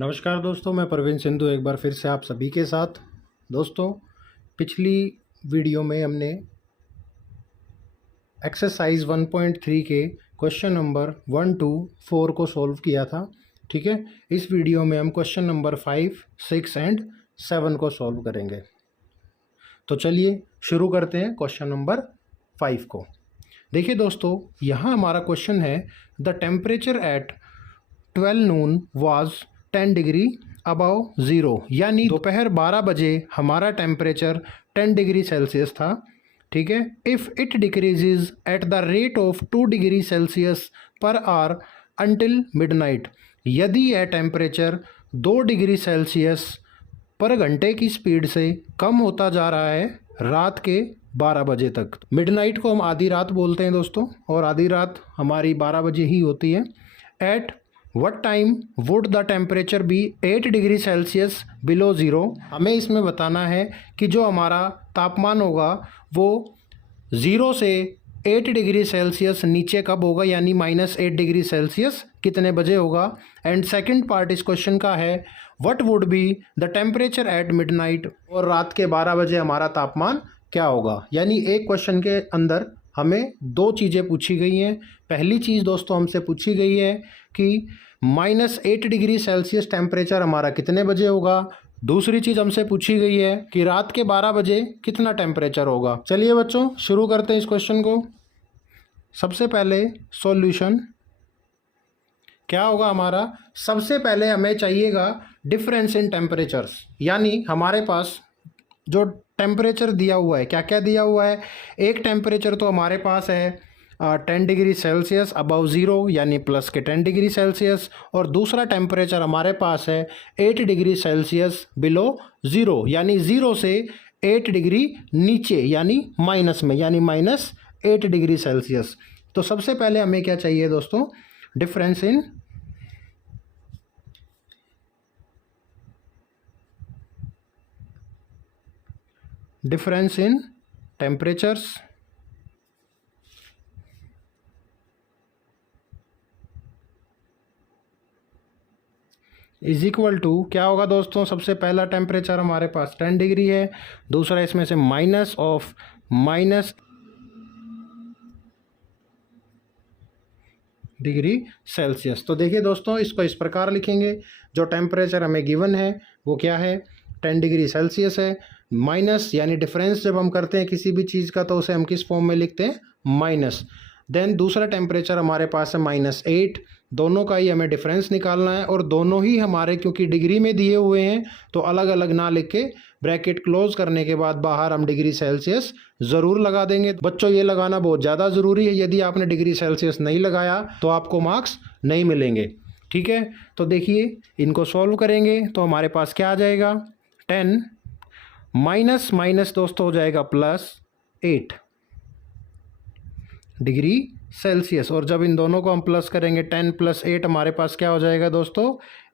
नमस्कार दोस्तों, मैं प्रवीण सिंधु एक बार फिर से आप सभी के साथ। दोस्तों, पिछली वीडियो में हमने एक्सरसाइज 1.3 के क्वेश्चन नंबर 1 to 4 को सॉल्व किया था। ठीक है, इस वीडियो में हम क्वेश्चन नंबर 5, 6 एंड 7 को सॉल्व करेंगे। तो चलिए शुरू करते हैं क्वेश्चन नंबर 5 को। देखिए दोस्तों, यहाँ हमारा क्वेश्चन है the temperature at 12 Noon was 10 degree above zero, यानी दोपहर 12 बजे हमारा टेम्परेचर 10 डिग्री सेल्सियस था। ठीक है, if it decreases eight the rate of 2 degree Celsius per hour until midnight, यदि यह टेम्परेचर 2 डिग्री सेल्सियस पर घंटे की स्पीड से कम होता जा रहा है रात के 12 बजे तक। मिडनाइट को हम आधी रात बोलते हैं दोस्तों, और आधी रात हमारी 12 बजे ही होती है। At What time would the temperature be 8 degree Celsius below zero. हमें इसमें बताना है कि जो हमारा तापमान होगा वो ज़ीरो से 8 डिग्री सेल्सियस नीचे कब होगा, यानी -8 डिग्री सेल्सियस कितने बजे होगा। एंड सेकंड पार्ट इस क्वेश्चन का है what would be the temperature at midnight, और रात के 12 बजे हमारा तापमान क्या होगा। यानी एक क्वेश्चन के अंदर हमें दो चीज़ें पूछी गई हैं। पहली चीज़ दोस्तों हमसे पूछी गई है कि -8 डिग्री सेल्सियस टेम्परेचर हमारा कितने बजे होगा। दूसरी चीज़ हमसे पूछी गई है कि रात के 12 बजे कितना टेम्परेचर होगा। चलिए बच्चों शुरू करते हैं इस क्वेश्चन को। सबसे पहले सॉल्यूशन क्या होगा हमारा। सबसे पहले हमें चाहिएगा डिफरेंस इन टेम्परेचर्स, यानी हमारे पास जो टेम्परेचर दिया हुआ है, क्या क्या दिया हुआ है। एक टेम्परेचर तो हमारे पास है 10 डिग्री सेल्सियस अबव ज़ीरो, यानी प्लस के 10 डिग्री सेल्सियस, और दूसरा टेम्परेचर हमारे पास है 8 डिग्री सेल्सियस बिलो ज़ीरो, यानी ज़ीरो से 8 डिग्री नीचे, यानी माइनस में, यानी -8 डिग्री सेल्सियस। तो सबसे पहले हमें क्या चाहिए दोस्तों, difference in temperatures is equal to क्या होगा दोस्तों। सबसे पहला टेम्परेचर हमारे पास 10 डिग्री है, दूसरा इसमें से माइनस डिग्री सेल्सियस। तो देखिए दोस्तों, इसको इस प्रकार लिखेंगे। जो टेम्परेचर हमें गिवन है वो क्या है, 10 डिग्री सेल्सियस है। माइनस यानी डिफरेंस जब हम करते हैं किसी भी चीज़ का तो उसे हम किस फॉर्म में लिखते हैं, माइनस। देन दूसरा टेम्परेचर हमारे पास है -8। दोनों का ही हमें डिफरेंस निकालना है, और दोनों ही हमारे क्योंकि डिग्री में दिए हुए हैं तो अलग अलग ना लिख के ब्रैकेट क्लोज करने के बाद बाहर हम डिग्री सेल्सियस ज़रूर लगा देंगे। बच्चों ये लगाना बहुत ज़्यादा ज़रूरी है, यदि आपने डिग्री सेल्सियस नहीं लगाया तो आपको मार्क्स नहीं मिलेंगे। ठीक है, तो देखिए इनको सॉल्व करेंगे तो हमारे पास क्या आ जाएगा, 10 माइनस माइनस दोस्तों हो जाएगा +8 डिग्री सेल्सियस, और जब इन दोनों को हम प्लस करेंगे 10 + 8 हमारे पास क्या हो जाएगा दोस्तों,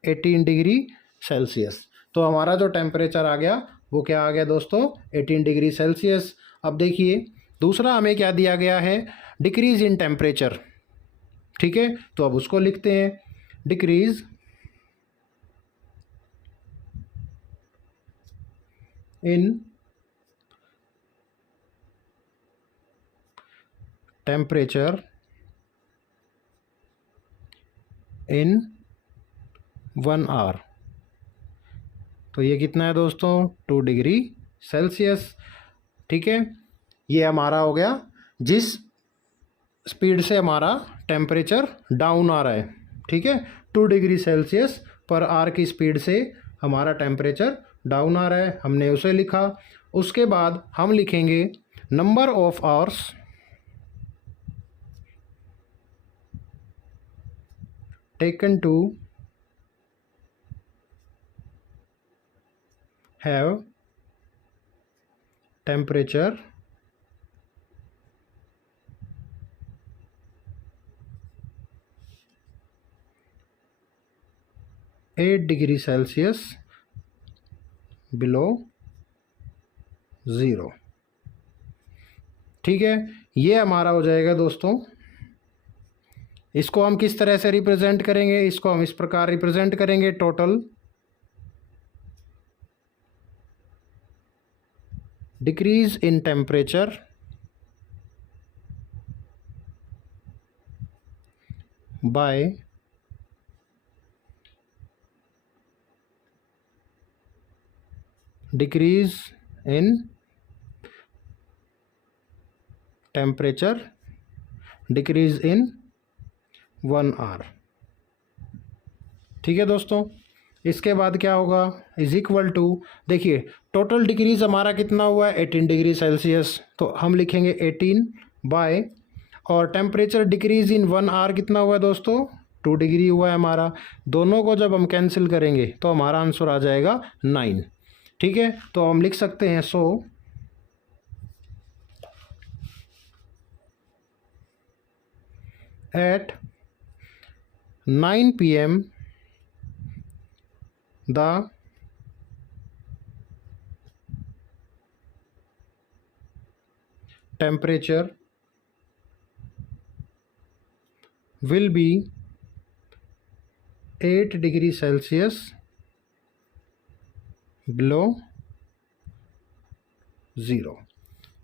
18 डिग्री सेल्सियस। तो हमारा जो टेम्परेचर आ गया वो क्या आ गया दोस्तों, 18 डिग्री सेल्सियस। अब देखिए दूसरा हमें क्या दिया गया है, डिक्रीज इन टेम्परेचर। ठीक है, तो अब उसको लिखते हैं, decrease in temperature in 1 hour. तो ये कितना है दोस्तों, 2 डिग्री सेल्सियस। ठीक है, ये हमारा हो गया जिस स्पीड से हमारा टेम्परेचर डाउन आ रहा है। ठीक है, 2 डिग्री सेल्सियस पर आवर की स्पीड से हमारा टेम्परेचर डाउन आ रहा है, हमने उसे लिखा। उसके बाद हम लिखेंगे number of hours taken to have temperature at degree Celsius below zero. ठीक है, ये हमारा हो जाएगा दोस्तों। इसको हम किस तरह से रिप्रेजेंट करेंगे, इसको हम इस प्रकार रिप्रेजेंट करेंगे, total decrease in temperature by decrease in temperature decrease in 1 hour. ठीक है दोस्तों, इसके बाद क्या होगा, इज इक्वल टू, देखिए टोटल डिक्रीज हमारा कितना हुआ है 18 डिग्री सेल्सियस, तो हम लिखेंगे 18 बाय, और टेम्परेचर डिक्रीज इन 1 आवर कितना हुआ है दोस्तों 2 डिग्री हुआ है हमारा। दोनों को जब हम कैंसिल करेंगे तो हमारा आंसर आ जाएगा 9। ठीक है, तो हम लिख सकते हैं सो at 9 PM the temperature will be 8 degree Celsius below 0।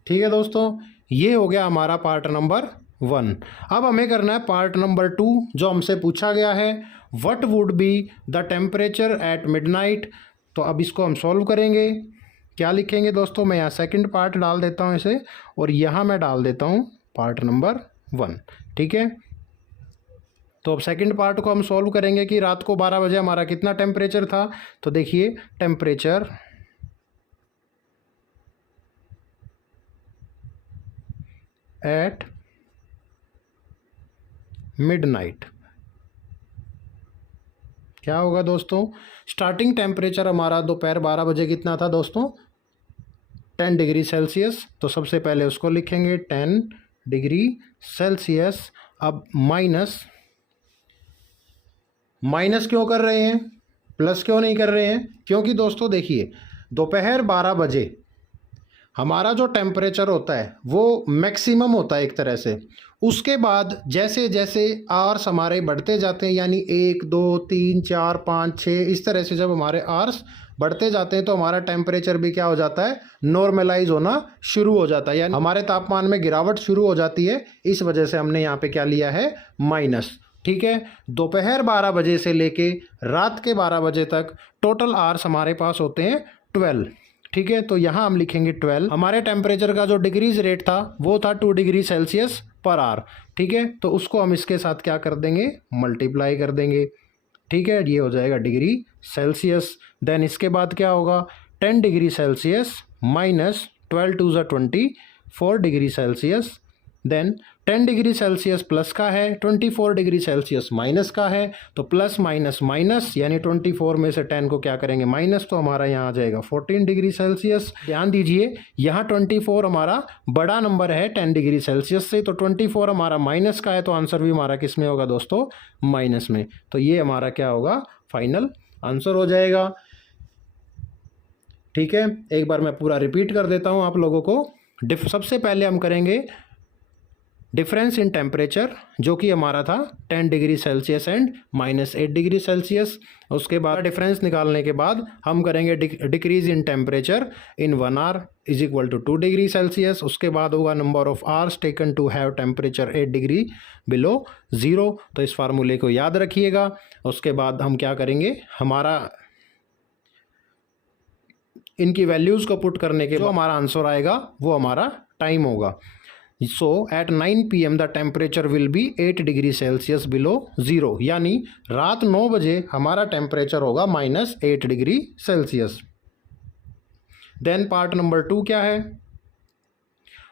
ठीक है दोस्तों, ये हो गया हमारा पार्ट नंबर 1। अब हमें करना है पार्ट नंबर 2, जो हमसे पूछा गया है what would be the temperature at midnight. तो अब इसको हम सॉल्व करेंगे। क्या लिखेंगे दोस्तों, मैं यहाँ सेकंड पार्ट डाल देता हूँ इसे, और यहाँ मैं डाल देता हूँ पार्ट नंबर 1। ठीक है, तो अब सेकंड पार्ट को हम सॉल्व करेंगे कि रात को 12 बजे हमारा कितना टेम्परेचर था। तो देखिए टेम्परेचर एट मिडनाइट क्या होगा दोस्तों, स्टार्टिंग टेम्परेचर हमारा दोपहर 12 बजे कितना था दोस्तों 10 डिग्री सेल्सियस। तो सबसे पहले उसको लिखेंगे 10 डिग्री सेल्सियस। अब माइनस क्यों कर रहे हैं, प्लस क्यों नहीं कर रहे हैं, क्योंकि दोस्तों देखिए दोपहर 12 बजे हमारा जो टेम्परेचर होता है वो मैक्सिमम होता है एक तरह से। उसके बाद जैसे जैसे आवर्स हमारे बढ़ते जाते हैं, यानी 1 2 3 4 5 6 इस तरह से जब हमारे आवर्स बढ़ते जाते हैं तो हमारा टेम्परेचर भी क्या हो जाता है, नॉर्मलाइज होना शुरू हो जाता है, यानी हमारे तापमान में गिरावट शुरू हो जाती है। इस वजह से हमने यहाँ पे क्या लिया है, माइनस। ठीक है, दोपहर 12 बजे से लेके रात के 12 बजे तक टोटल आवर्स हमारे पास होते हैं 12। ठीक है, तो यहाँ हम लिखेंगे 12। हमारे टेम्परेचर का जो डिग्रीज रेट था वो था 2 डिग्री सेल्सियस पर आवर। ठीक है, तो उसको हम इसके साथ क्या कर देंगे, मल्टीप्लाई कर देंगे। ठीक है, ये हो जाएगा डिग्री सेल्सियस। देन इसके बाद क्या होगा, 10 डिग्री सेल्सियस माइनस 12 टू ज़ा 24 degree Celsius. Then 10 degree Celsius plus का है, 24 डिग्री सेल्सियस माइनस का है, तो प्लस माइनस माइनस, यानी 24 में से 10 को क्या करेंगे माइनस, तो हमारा यहाँ आ जाएगा 14 डिग्री सेल्सियस। ध्यान दीजिए यहाँ 24 हमारा बड़ा नंबर है 10 डिग्री सेल्सियस से, तो 24 हमारा माइनस का है, तो आंसर भी हमारा किस में होगा दोस्तों, माइनस में। तो ये हमारा क्या होगा, फाइनल आंसर हो जाएगा। ठीक है, एक बार मैं पूरा रिपीट कर देता हूँ आप लोगों को। सबसे पहले हम करेंगे डिफरेंस इन टेम्परेचर, जो कि हमारा था 10 degree Celsius and -8 degree Celsius. उसके बाद डिफरेंस निकालने के बाद हम करेंगे decrease in temperature in 1 hour is equal to 2 degree Celsius. उसके बाद होगा number of hours taken to have temperature 8 degree below 0। तो इस फार्मूले को याद रखिएगा। उसके बाद हम क्या करेंगे, हमारा इनकी वैल्यूज़ को पुट करने के जो हमारा आंसर आएगा वो हमारा टाइम होगा। So at 9 PM the temperature will be 8 degree Celsius below 0, यानी रात 9 बजे हमारा टेम्परेचर होगा -8 degree Celsius. Then part number 2 क्या है,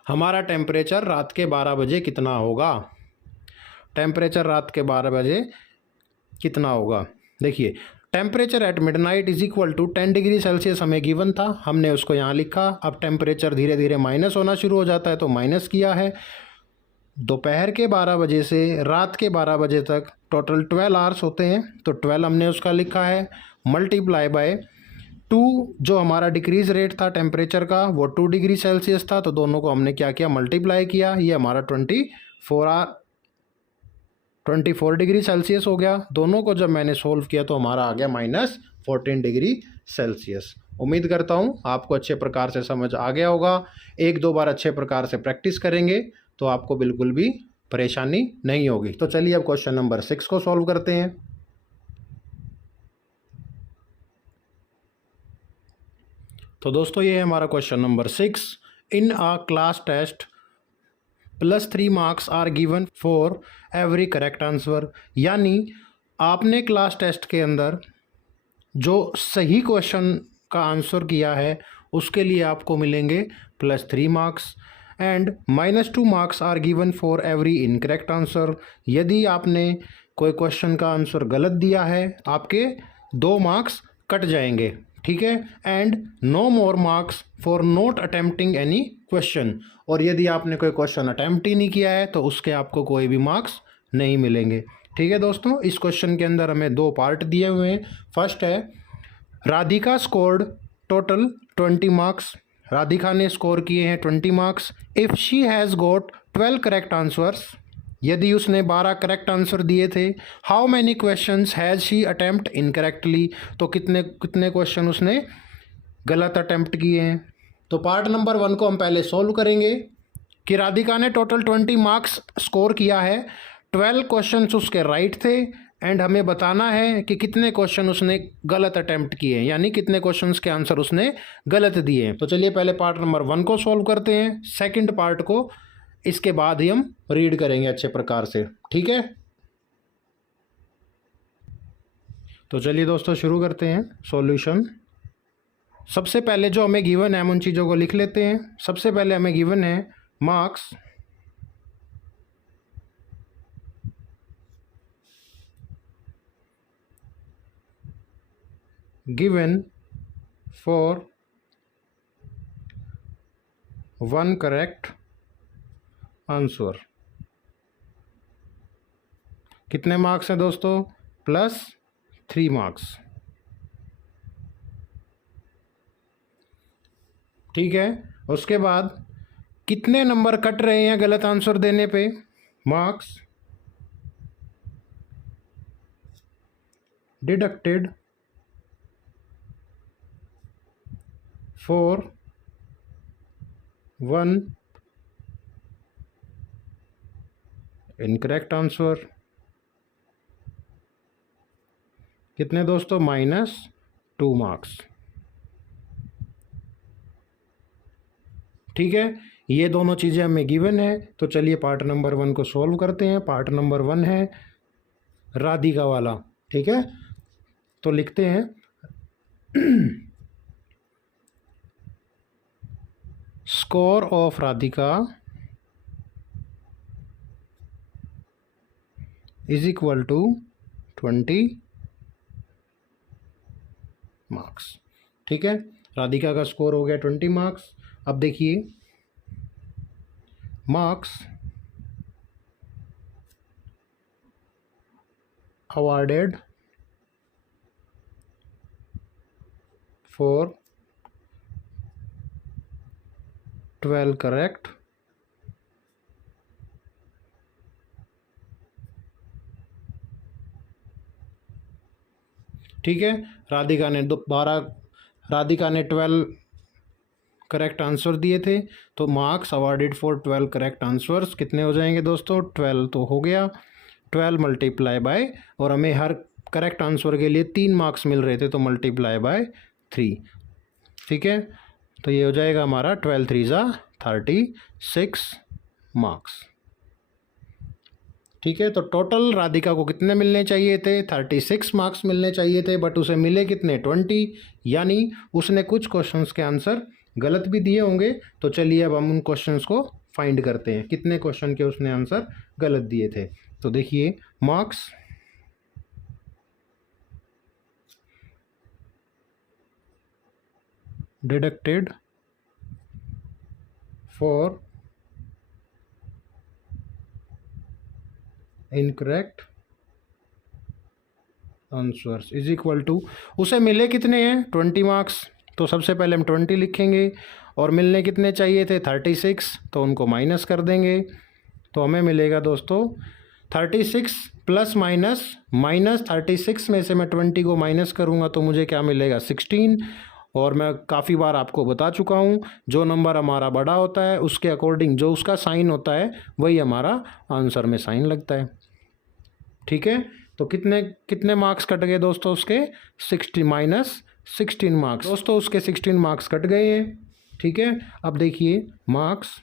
हमारा टेम्परेचर रात के 12 बजे कितना होगा। टेम्परेचर रात के 12 बजे कितना होगा, देखिए temperature at midnight is equal to 10 degree Celsius हमें गिवन था, हमने उसको यहाँ लिखा। अब टेम्परेचर धीरे धीरे माइनस होना शुरू हो जाता है तो माइनस किया है। दोपहर के 12 बजे से रात के 12 बजे तक टोटल 12 आवर्स होते हैं, तो 12 हमने उसका लिखा है, मल्टीप्लाई बाय 2 जो हमारा डिक्रीज रेट था टेम्परेचर का वो 2 डिग्री सेल्सियस था, तो दोनों को हमने क्या किया, मल्टीप्लाई किया। ये हमारा 24 डिग्री सेल्सियस हो गया। दोनों को जब मैंने सोल्व किया तो हमारा आ गया -14 डिग्री सेल्सियस। उम्मीद करता हूँ आपको अच्छे प्रकार से समझ आ गया होगा। एक दो बार अच्छे प्रकार से प्रैक्टिस करेंगे तो आपको बिल्कुल भी परेशानी नहीं होगी। तो चलिए अब क्वेश्चन नंबर 6 को सॉल्व करते हैं। तो दोस्तों ये है हमारा question number 6। In a class test +3 marks are given for every correct answer. यानी आपने क्लास टेस्ट के अंदर जो सही क्वेश्चन का आंसर किया है उसके लिए आपको मिलेंगे +3 marks and -2 marks are given for every incorrect answer. यदि आपने कोई क्वेश्चन का आंसर गलत दिया है आपके 2 मार्क्स कट जाएंगे, ठीक है। And no more marks for not attempting any question. और यदि आपने कोई क्वेश्चन अटेम्प्ट ही नहीं किया है तो उसके आपको कोई भी मार्क्स नहीं मिलेंगे, ठीक है दोस्तों। इस क्वेश्चन के अंदर हमें 2 पार्ट दिए हुए हैं। फर्स्ट है Radhika scored total 20 marks. Radhika ने स्कोर किए हैं 20 marks. If she has got 12 correct answers, यदि उसने 12 करेक्ट आंसर दिए थे। How many questions has she attempt incorrectly, तो कितने कितने क्वेश्चन उसने गलत अटेम्प्ट किए हैं। तो पार्ट नंबर 1 को हम पहले सॉल्व करेंगे कि राधिका ने टोटल 20 मार्क्स स्कोर किया है, 12 क्वेश्चन उसके राइट थे एंड हमें बताना है कि कितने क्वेश्चन उसने गलत अटेम्प्ट किए हैं, यानी कितने क्वेश्चंस के आंसर उसने गलत दिए हैं। तो चलिए पहले पार्ट नंबर 1 को सॉल्व करते हैं, सेकंड पार्ट को इसके बाद ही हम रीड करेंगे अच्छे प्रकार से, ठीक है। तो चलिए दोस्तों शुरू करते हैं सॉल्यूशन। सबसे पहले जो हमें गिवन है हम उन चीज़ों को लिख लेते हैं। सबसे पहले हमें गिवन है marks given for 1 correct answer. कितने मार्क्स हैं दोस्तों? +3 मार्क्स, ठीक है। उसके बाद कितने नंबर कट रहे हैं गलत आंसर देने पे? Marks deducted for 1 incorrect answer. कितने दोस्तों? -2 मार्क्स, ठीक है। ये दोनों चीज़ें हमें गिवन है। तो चलिए पार्ट नंबर 1 को सॉल्व करते हैं। पार्ट नंबर 1 है राधिका वाला, ठीक है। तो लिखते हैं score of Radhika is equal to 20 marks, ठीक है। राधिका का स्कोर हो गया 20 मार्क्स। अब देखिए मार्क्स अवॉर्डेड फॉर 12 करेक्ट ठीक है। राधिका ने 12 करेक्ट आंसर दिए थे, तो marks awarded for 12 correct answers कितने हो जाएंगे दोस्तों? 12 तो हो गया, 12 मल्टीप्लाई बाय, और हमें हर करेक्ट आंसर के लिए 3 मार्क्स मिल रहे थे तो मल्टीप्लाई बाय 3, ठीक है। तो ये हो जाएगा हमारा 12 3 ज़ा 36 मार्क्स, ठीक है। तो टोटल राधिका को कितने मिलने चाहिए थे? 36 मार्क्स मिलने चाहिए थे, बट उसे मिले कितने? 20, यानी उसने कुछ क्वेश्चंस के आंसर गलत भी दिए होंगे। तो चलिए अब हम उन क्वेश्चंस को फाइंड करते हैं, कितने क्वेश्चन के उसने आंसर गलत दिए थे। तो देखिए marks deducted for incorrect answers is equal to, उसे मिले कितने हैं? 20 मार्क्स। तो सबसे पहले हम 20 लिखेंगे, और मिलने कितने चाहिए थे? 36, तो उनको माइनस कर देंगे। तो हमें मिलेगा दोस्तों 36 प्लस माइनस -36 में से मैं 20 को माइनस करूँगा तो मुझे क्या मिलेगा? 16, और मैं काफ़ी बार आपको बता चुका हूँ, जो नंबर हमारा बड़ा होता है उसके अकॉर्डिंग जो उसका साइन होता है वही हमारा आंसर में साइन लगता है। ठीक है, तो कितने कितने मार्क्स कट गए दोस्तों उसके? 60 माइनस 16 मार्क्स। दोस्तों उसके 16 मार्क्स कट गए हैं। ठीक है, अब देखिए marks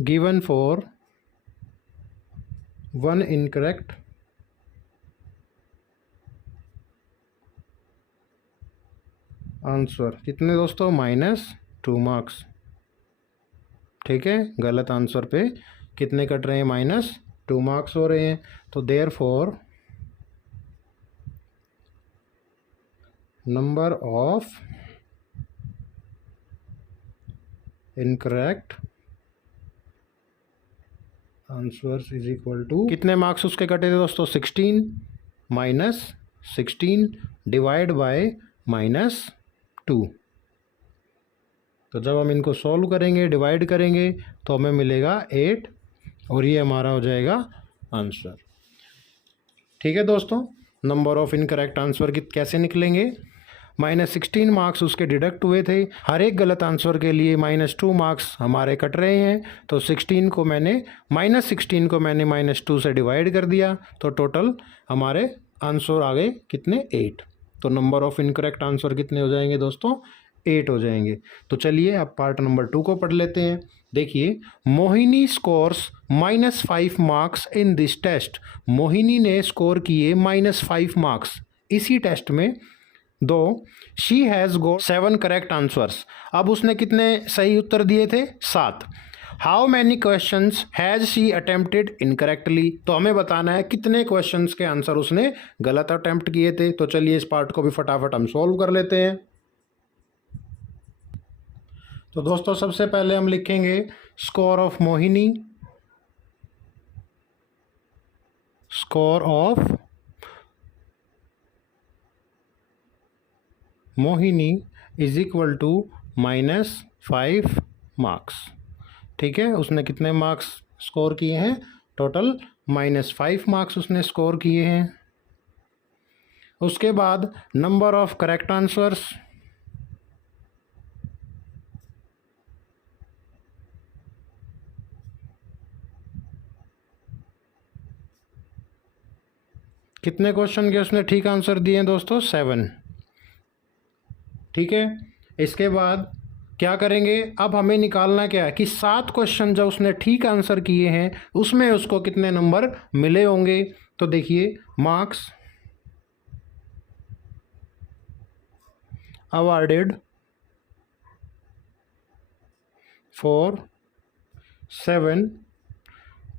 given for one incorrect answer कितने दोस्तों? -2 मार्क्स। ठीक है, गलत आंसर पे कितने कट रहे हैं? -2 मार्क्स हो रहे हैं। तो therefore number of incorrect answers is equal to, कितने मार्क्स उसके कटे थे दोस्तों? 16 माइनस 16 डिवाइड बाय -2। तो जब हम इनको सॉल्व करेंगे, डिवाइड करेंगे, तो हमें मिलेगा 8 और ये हमारा हो जाएगा आंसर। ठीक है दोस्तों, नंबर ऑफ इनकरेक्ट आंसर कैसे निकलेंगे? -16 मार्क्स उसके डिडक्ट हुए थे। हर एक गलत आंसर के लिए -2 मार्क्स हमारे कट रहे हैं। तो 16 को मैंने -2 से डिवाइड कर दिया, तो टोटल हमारे आंसर आ गए कितने? 8। तो नंबर ऑफ इनकरेक्ट आंसर कितने हो जाएंगे दोस्तों? 8 हो जाएंगे। तो चलिए अब पार्ट नंबर 2 को पढ़ लेते हैं। देखिए, Mohini scores -5 marks in this test. Mohini ने स्कोर किए -5 मार्क्स इसी टेस्ट में। Though she has got 7 correct answers. अब उसने कितने सही उत्तर दिए थे? 7। How many questions has she attempted incorrectly. तो हमें बताना है कितने क्वेश्चंस के आंसर उसने गलत अटेम्प्ट किए थे। तो चलिए इस पार्ट को भी फटाफट हम सॉल्व कर लेते हैं। तो दोस्तों सबसे पहले हम लिखेंगे score of Mohini. Score of Mohini is equal to -5 marks. ठीक है, उसने कितने मार्क्स स्कोर किए हैं? टोटल -5 मार्क्स उसने स्कोर किए हैं। उसके बाद नंबर ऑफ करेक्ट आंसर्स, कितने क्वेश्चन के उसने ठीक आंसर दिए हैं दोस्तों? 7। ठीक है, इसके बाद क्या करेंगे? अब हमें निकालना क्या है कि 7 क्वेश्चन जो उसने ठीक आंसर किए हैं उसमें उसको कितने नंबर मिले होंगे। तो देखिए, marks awarded for 7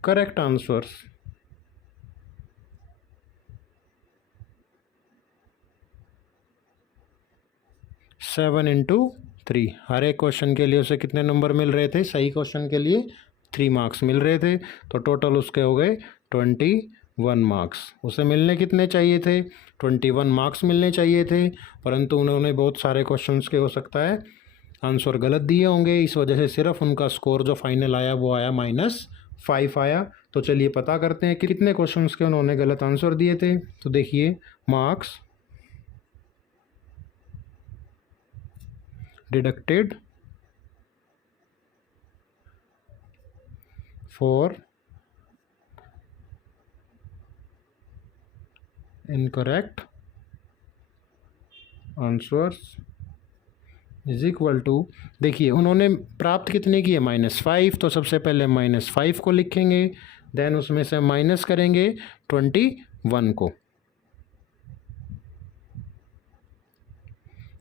correct answers. 7 into 3, हर एक क्वेश्चन के लिए उसे कितने नंबर मिल रहे थे? सही क्वेश्चन के लिए 3 मार्क्स मिल रहे थे। तो टोटल उसके हो गए 21 मार्क्स। उसे मिलने कितने चाहिए थे? 21 मार्क्स मिलने चाहिए थे, परंतु उन्होंने बहुत सारे क्वेश्चंस के हो सकता है आंसर गलत दिए होंगे, इस वजह से सिर्फ उनका स्कोर जो फाइनल आया वो आया -5 आया। तो चलिए पता करते हैं कि कितने क्वेश्चंस के उन्होंने गलत आंसर दिए थे। तो देखिए, marks deducted for incorrect answers is equal to, देखिए उन्होंने प्राप्त कितने किए? -5। तो सबसे पहले -5 को लिखेंगे, देन उसमें से माइनस करेंगे 21 को,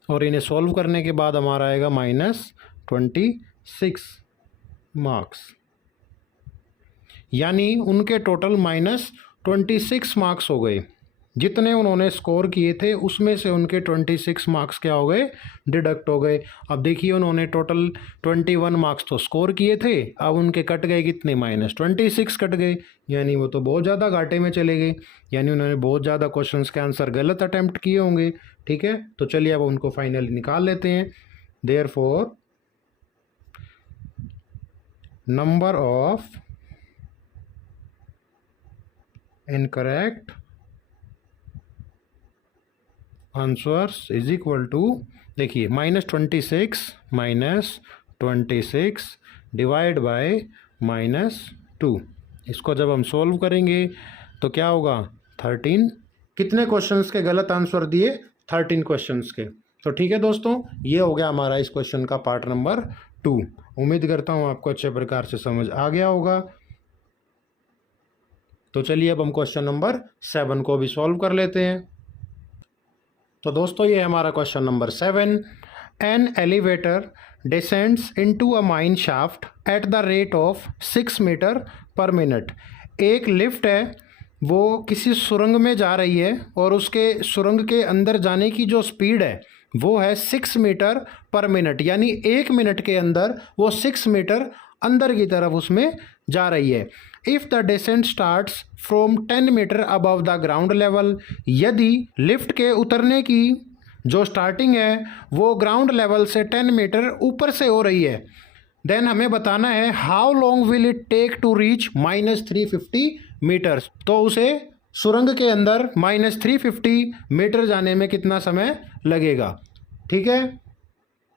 और इन्हें सॉल्व करने के बाद हमारा आएगा -26 मार्क्स। यानी उनके टोटल -26 मार्क्स हो गए। जितने उन्होंने स्कोर किए थे उसमें से उनके 26 मार्क्स क्या हो गए? डिडक्ट हो गए। अब देखिए, उन्होंने टोटल 21 मार्क्स तो स्कोर किए थे, अब उनके कट गए कितने? -26 कट गए। यानी वो तो बहुत ज़्यादा घाटे में चले गए, यानी उन्होंने बहुत ज़्यादा क्वेश्चंस के आंसर गलत अटैम्प्ट किए होंगे। ठीक है, तो चलिए अब उनको फाइनली निकाल लेते हैं। Therefore number of incorrect answers is equal to, देखिए -26 डिवाइड बाय -2। इसको जब हम सॉल्व करेंगे तो क्या होगा 13। कितने क्वेश्चंस के गलत आंसर दिए? 13 क्वेश्चंस के। तो ठीक है दोस्तों, ये हो गया हमारा इस क्वेश्चन का पार्ट नंबर 2। उम्मीद करता हूँ आपको अच्छे प्रकार से समझ आ गया होगा। तो चलिए अब हम क्वेश्चन नंबर 7 को भी सॉल्व कर लेते हैं। तो दोस्तों ये हमारा question number 7। An elevator descends into a mine shaft at the rate of 6 metre per minute. एक लिफ्ट है, वो किसी सुरंग में जा रही है और उसके सुरंग के अंदर जाने की जो स्पीड है वो है 6 मीटर पर मिनट, यानी 1 मिनट के अंदर वो 6 मीटर अंदर की तरफ उसमें जा रही है। If the descent starts from 10 metre above the ground level, यदि लिफ्ट के उतरने की जो स्टार्टिंग है वो ग्राउंड लेवल से 10 मीटर ऊपर से हो रही है, देन हमें बताना है how long will it take to reach -350 metres. तो उसे सुरंग के अंदर -350 मीटर जाने में कितना समय लगेगा। ठीक है,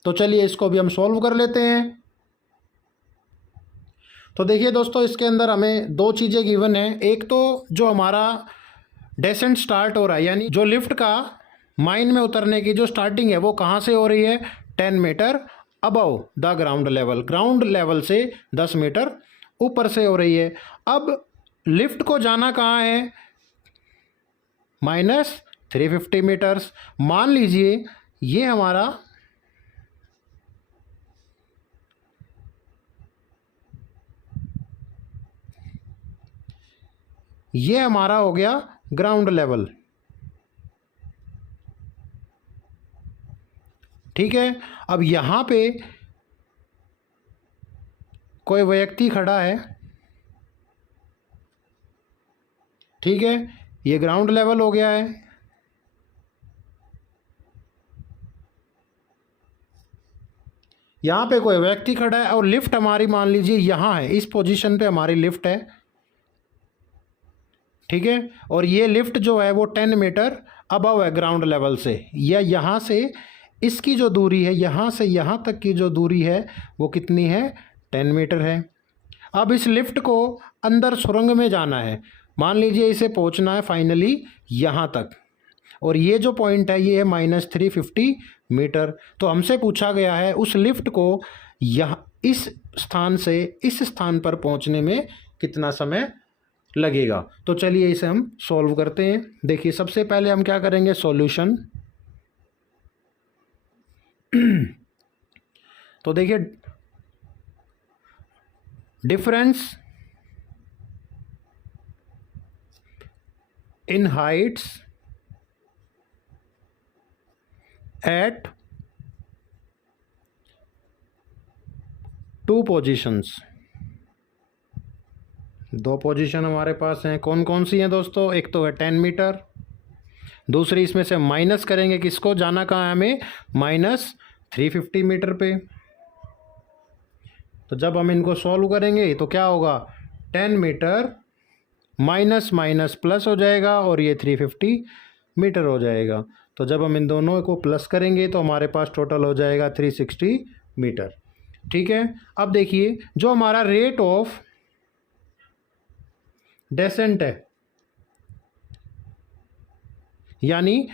तो चलिए इसको भी हम सॉल्व कर लेते हैं। तो देखिए दोस्तों, इसके अंदर हमें दो चीज़ें गिवन है। एक तो जो हमारा डेसेंट स्टार्ट हो रहा है, यानी जो लिफ्ट का माइन में उतरने की जो स्टार्टिंग है वो कहाँ से हो रही है? 10 metre above the ground level, ground level से 10 मीटर ऊपर से हो रही है। अब लिफ्ट को जाना कहाँ है? -350 मीटर्स। मान लीजिए ये हमारा हो गया ग्राउंड लेवल। ठीक है, अब यहाँ पे कोई व्यक्ति खड़ा है। ठीक है, ये ग्राउंड लेवल हो गया है। यहाँ पे कोई व्यक्ति खड़ा है और लिफ्ट हमारी मान लीजिए यहाँ है, इस पोजीशन पे हमारी लिफ्ट है। ठीक है, और ये लिफ्ट जो है वो 10 मीटर अबव है ग्राउंड लेवल से, या यहाँ से इसकी जो दूरी है यहाँ से यहाँ तक की जो दूरी है वो कितनी है? 10 मीटर है। अब इस लिफ्ट को अंदर सुरंग में जाना है, मान लीजिए इसे पहुँचना है फाइनली यहाँ तक, और ये जो पॉइंट है ये है -350 मीटर। तो हमसे पूछा गया है उस लिफ्ट को यहाँ इस स्थान से इस स्थान पर पहुँचने में कितना समय लगेगा। तो चलिए इसे हम सॉल्व करते हैं। देखिए सबसे पहले हम क्या करेंगे? सॉल्यूशन। तो देखिए difference in heights at 2 positions. दो पोजीशन हमारे पास हैं। कौन कौन सी हैं दोस्तों? एक तो है 10 मीटर, दूसरी इसमें से माइनस करेंगे किसको? जाना कहाँ है हमें? -350 मीटर पे। तो जब हम इनको सॉल्व करेंगे तो क्या होगा? 10 मीटर माइनस माइनस प्लस हो जाएगा और ये 350 मीटर हो जाएगा। तो जब हम इन दोनों को प्लस करेंगे तो हमारे पास टोटल हो जाएगा 360 मीटर। ठीक है, अब देखिए जो हमारा रेट ऑफ डेसेंट है, यानी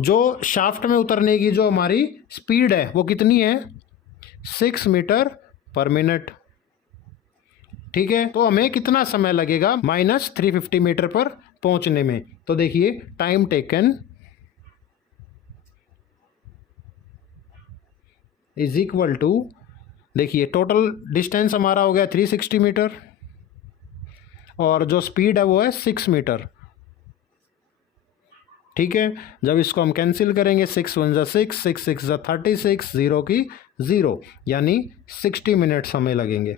जो शाफ्ट में उतरने की जो हमारी स्पीड है वो कितनी है? 6 मीटर पर मिनट। ठीक है, तो हमें कितना समय लगेगा -350 मीटर पर पहुंचने में? तो देखिए time taken is equal to, देखिए टोटल डिस्टेंस हमारा हो गया 360 मीटर और जो स्पीड है वो है 6 मीटर। ठीक है, जब इसको हम कैंसिल करेंगे 6 1 ज़ा 6, 6 6 ज़ा 36, 0 की 0, यानी 60 मिनट्स हमें लगेंगे,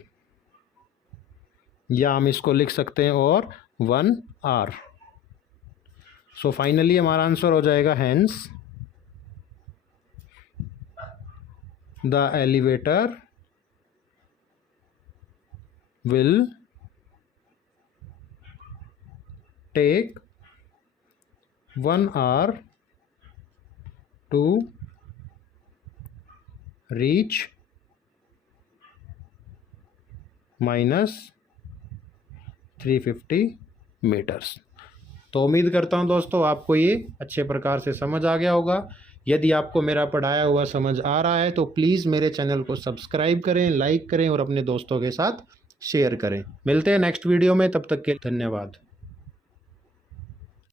या हम इसको लिख सकते हैं और 1 आवर। सो फाइनली हमारा आंसर हो जाएगा hence the elevator will take 1 hour to reach -350 metres. तो उम्मीद करता हूं दोस्तों आपको ये अच्छे प्रकार से समझ आ गया होगा। यदि आपको मेरा पढ़ाया हुआ समझ आ रहा है तो प्लीज़ मेरे चैनल को सब्सक्राइब करें, लाइक करें और अपने दोस्तों के साथ शेयर करें। मिलते हैं नेक्स्ट वीडियो में, तब तक के लिए धन्यवाद।